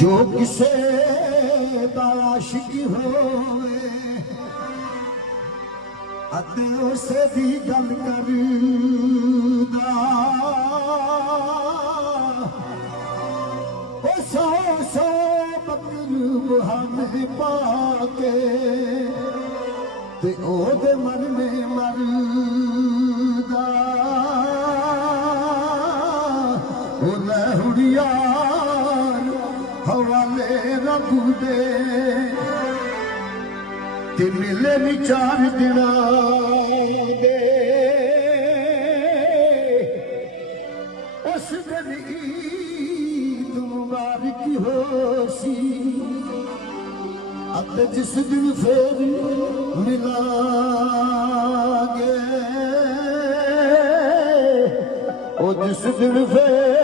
जो किसे दा आशिक होवे अते उसे दी गल करदा ओ सौ सौ बकर बहाने पाके ते ओदे मरने मरदा ओ लहुड़िया हवाले रब दे ते मिले नी चार दिना दे उस दिन ईद मुबारक होसी अब जिस दिन फिर मिलांगे ओ जिस दिन फिर